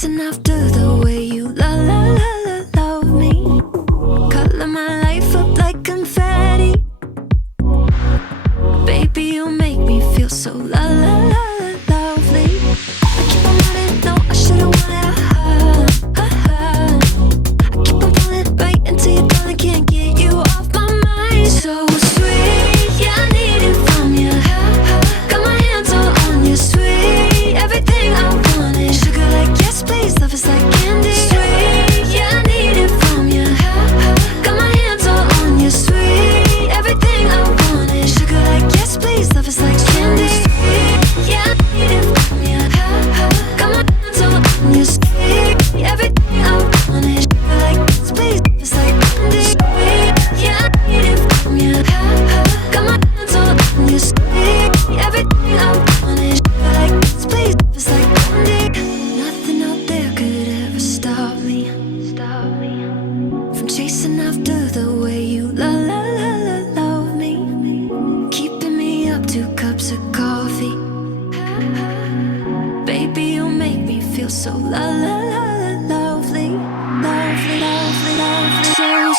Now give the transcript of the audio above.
chasing after the way you love me. Color my life up like confetti. Baby, you make me feel so lovely. I keep on running, no, I should've wanted I keep on falling right into your thought, I can't get you off my mind. So sweet, yeah, I need it from you. Got my hands all on you, sweet. Everything I want is sugar like yes, please. Love is like candy, sweet. Yeah, I need it from you. Got my hands all on you, sweet. Everything I want is sugar like yes, please. Love is like candy, sweet. Yeah, I need it from you. Got my hands all on you, sweet. Everything I want is sugar like yes, please. Love is like candy, sweet. Yeah, I need it from you. Got my hands all on you, sweet. Everything I want is sugar like yes, please. Love is like candy. Nothing out there could ever stop me from chasing after the way you love me. Keeping me up 2 cups of coffee. Baby, you make me feel so lovely. So